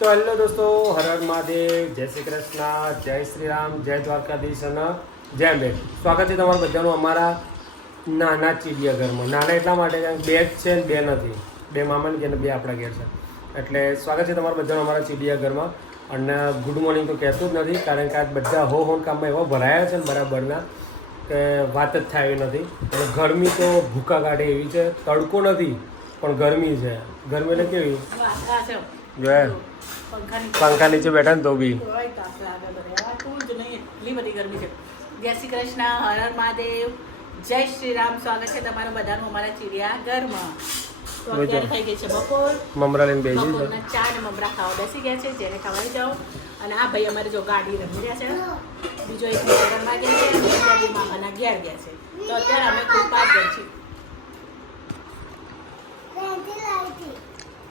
તો હેલો દોસ્તો, હર હર મહાદેવ, જય શ્રી કૃષ્ણ, જય શ્રી રામ, જય દ્વારકાધીશ અને જય અંબે. સ્વાગત છે તમારું બધાનું અમારા નાના ચીડિયાઘરમાં. નાના એટલા માટે કારણ બે જ છે ને બે નથી, બે મામાની ઘેર ને બે આપણા ઘેર છે. એટલે સ્વાગત છે તમારું બધાનું અમારા ચીડિયાઘરમાં. અને ગુડ મોર્નિંગ તો કહેતું જ નથી, કારણ કે આજ બધા હોમ કામમાં એવા ભરાયા છે ને બરાબરના કે વાત જ થાય એવી નથી. અને ગરમી તો ભૂકા કાઢે એવી છે. તડકો નથી પણ ગરમી છે. ગરમી એટલે કેવી જોયા પંખા નીચે બેઠા ને તો બી એટલી બધી ગરમી છે. જય શ્રી કૃષ્ણ, હર હર મહાદેવ, જય શ્રી રામ. સ્વાગત છે તમારું બધાનું અમારા ચીડિયાઘરમાં. તો અત્યારે થઈ ગઈ છે બપોર. મમરા લઈને બેસી છે. બપોરના ચા ને મમરા ખાવા બેસી ગયા છે. જેને ખાવાની જાઓ. અને આ ભાઈ અમારે જો ગાડી રમી રહ્યા છે. બીજો એક ઘરમાં ગયા છે, બીજા બે મામાના ઘેર ગયા છે. તો અત્યારે અમે ખૂબ પાંચ જણ છીએ.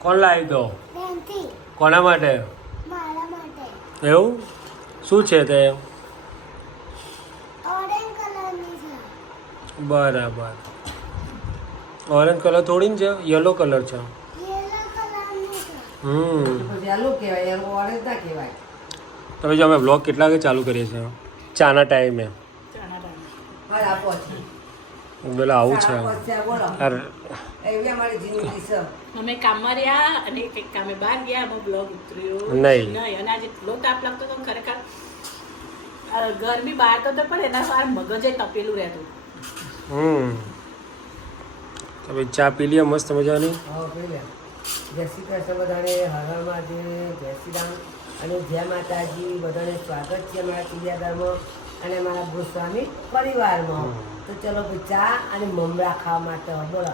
કોણ લાવી દો? કોના માટે? એવું શું છે તે? બરાબર. ઓરેન્જ કલર થોડી છે, યલો કલર છે. તમે જો અમે બ્લોગ કેટલા વાગે ચાલુ કરીએ છીએ? ચાના ટાઈમે. બોલો આવું છે. અમે કામમાં રહ્યા અને એક કામે બહાર ગયા. અમે બ્લોગ ઉતર્યો નહીં. અને આજે એટલો તાપ લાગતો હતો ખરેખર. ગરમી બહાર તો પણ એના સાર મગજે તપેલું રહેતું. તમે ચા પી લ્યો મસ્ત મજાની. જય શ્રી કૃષ્ણ બધાને, હર હર મહાદેવ, જય શ્રી રામ અને જય માતાજી. બધાને સ્વાગત છે અમારા ચીડિયાઘરમાં અને અમારા ગોસ્વામી પરિવારમાં. તો ચલો ભાઈ ચા અને મમરા ખાવા માટે બોલો.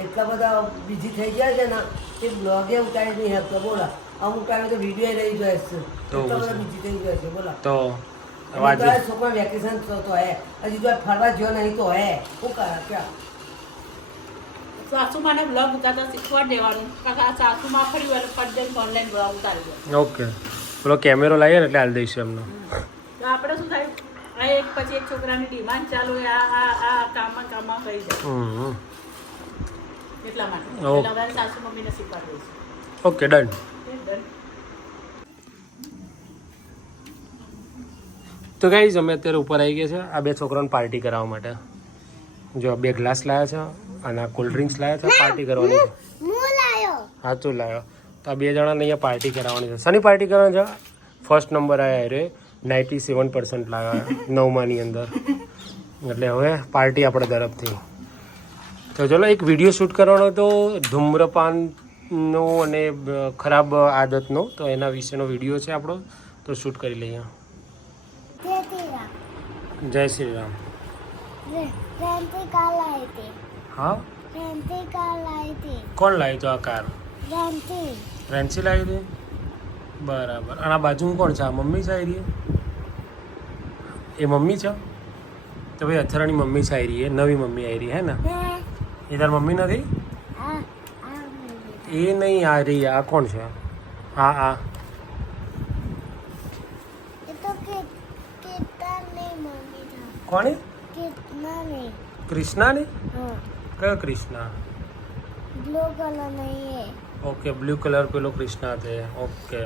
એટલા બધા બીજી થઈ ગયા છે ને કે બ્લોગે ઉતારી નહીં શકતો બોલો. અમુક ટાઈમે તો વિડીયો રહી જાય છે. એટલા બધા બીજી થઈ ગયા છે બોલો. તો છોકરા વેકેશન તો હે, હજી તો ફરવા જ્યો નહીં તો હે શું કરે ક્યાં? સાસુમાને બ્લોગ ઉતારતા શીખવાડ દેવાનું. સાસુમાં ફરી વાર ફટ ઓનલાઈન બ્લોગ ઉતારી દે. ઓકે, પેલો કેમેરો લાવીએ ને એટલે હાલ દઈશું એમને. તો આપણે શું થાય, આ એક પછી એક છોકરાની ડિમાન્ડ ચાલુ હોય, આ કામમાં કરી જાય. એટલા માટે એટલે સાસુ મમ્મીને શીખવાડ દઈશું. Okay, done. તો ગાઈઝ અમે અત્યારે ઉપર આવી ગયા છે આ બે છોકરાઓને પાર્ટી કરાવવા માટે. જો બે ગ્લાસ લાવ્યા છે અને આ કોલ્ડ ડ્રિંક્સ લાવ્યા છે પાર્ટી કરવાની છે. હા તું લાવ્યો. તો આ બે જણાને અહીંયા પાર્ટી કરાવવાની છે. શની પાર્ટી કરવાની છે? ફર્સ્ટ નંબર આવ્યા રે 97% લાવ્યા 9માની અંદર. એટલે હવે પાર્ટી આપણા તરફથી. તો ચલો એક વિડીયો શૂટ કરવાનો હતો ધૂમ્રપાનનો અને ખરાબ આદતનો. તો એના વિશેનો વિડીયો છે આપણો, તો શૂટ કરી લઈએ. જય શ્રી રામ. હા, કોણ લાવી તો આ કાર? રેન્સી લાવી હતી. બરાબર. અને આ બાજુમાં કોણ છે? આ મમ્મી છે આવી રહી? એ મમ્મી છે? તો ભાઈ અથરાની મમ્મી છે આવી રહી, એ નવી મમ્મી આવી રહી હે ને? એ તાર મમ્મી નથી? એ નહીં, આ રહી. આ કોણ છે? હા હા કોણ? કૃષ્ણા ને? કયો કૃષ્ણા? બ્લુ કલર નહીં. ઓકે, બ્લુ કલર પેલો કૃષ્ણા છે. ઓકે.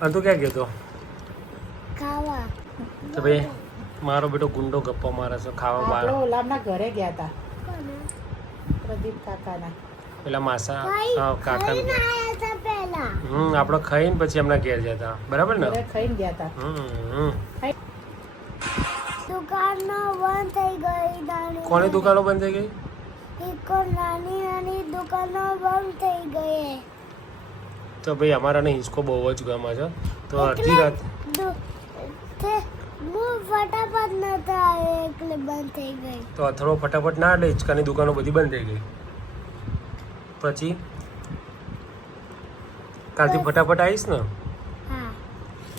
અને તું ક્યાં ગયો તો? ખાવા. તો ભાઈ મારો બેટો ગુંડો ગપ્પા મારે છે ખાવા બહાર. આપણે ઓલામના ઘરે ગયા હતા, પ્રદીપ કાકાના. પેલા માસા કાકા પહેલા આપણે ખાઈને પછી એમના ઘેર જતા. બરાબર ને? ઘરે ખાઈને ગયા હતા. દુકાનો બંધ થઈ ગઈ. કોની દુકાનો બંધ થઈ ગઈ? નાની નાની દુકાનો બંધ થઈ ગઈ. તો ભાઈ અમારાને હિંચકો બહુ જ ગમે છે. તો અડધી રાત ફટાફટ નતા એટલે બંધ થઈ ગઈ. તો અથડો ફટાફટ ના એટલે હિંચકાની દુકાનો બધી બંધ થઈ ગઈ. પછી કાલથી ફટાફટ આવીશ ને? હા.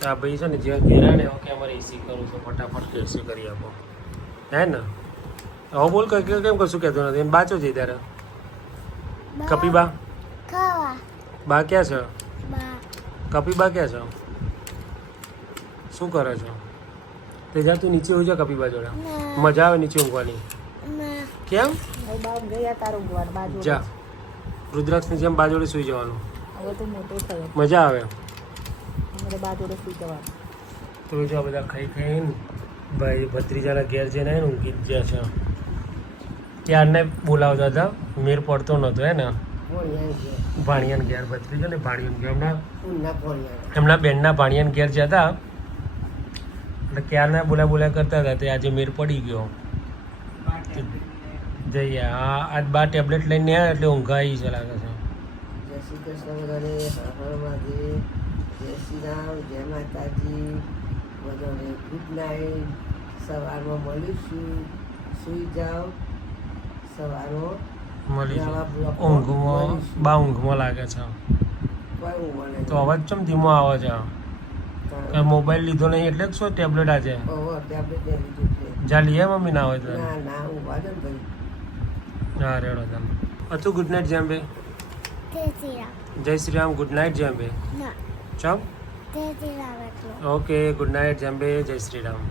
આ ભાઈ છે ને જ્યાં ઘેરા ને કે અમારે એસી કરું તો ફટાફટ એસી કરી આપો હે ને? હવે બોલ કેમ કશું કહેતો નથી? બાચો છે ત્યારે કપીબા ખાવા. બા ક્યાં છે? બા કપીબા ક્યાં છે? શું કરે છે? તે જા તું નીચે હોઈ જા કપીબા જોડે. મજા આવે નીચે ઊંઘવાની. કેમ? ગયા તારું ઘર બાજુ જા રુદ્રાક્ષની જેમ બાજોડે સુઈ જવાનું. હવે તો મોટો થયો મજા આવે અમારે બા જોડે સુઈ જવાનું તો જો આ બધા ખાઈ ખાઈને ભાઈ ભત્રીજાના ઘેર જઈને આવીને ઊંઘી જ ગયા છે ત્યારને બોલાવતા હતા મેર પડતો નહોતો હે ને ભાણિયાન ઘેર ભત્રીજો ને ભાણિયાન ઘેર એમના બેનના ભાણિયાન ઘેર જતા એટલે ક્યારના બોલા કરતા હતા તે આજે મેર પડી ગયો જઈએ હા આજ બા ટેબ્લેટ લઈને આવ્યા એટલે ઊંઘાઈ છે લાગે છે જય શ્રી કૃષ્ણ બધાને હર હર મહાદેવ જય શ્રી રામ જય માતાજી બધાને ગુડ નાઇટ સવારમાં મળીશું સુઈ જાઓ સવારમાં મળી ઊંઘમાં બા ઊંઘમાં લાગે છે કોઈ ઊંઘમાં નહીં તો અવાજ ચમ ધીમો આવે છે કે મોબાઈલ લીધો નહીં એટલે જ શું ટેબ્લેટ આજે ટેબ્લેટ લઈ લીધું છે જા લઈએ મમ્મી ના હોય તો ના ના ઊંઘવા દે ને ભાઈ હા રેડો તમે હતું ગુડ નાઇટ જેમ ભાઈ જય શ્રી રામ જય શ્રી રામ ગુડ નાઇટ જેમ ભાઈ ના ચમ જય શ્રી રામ એટલું ઓકે ગુડ નાઇટ જેમ ભાઈ જય શ્રી રામ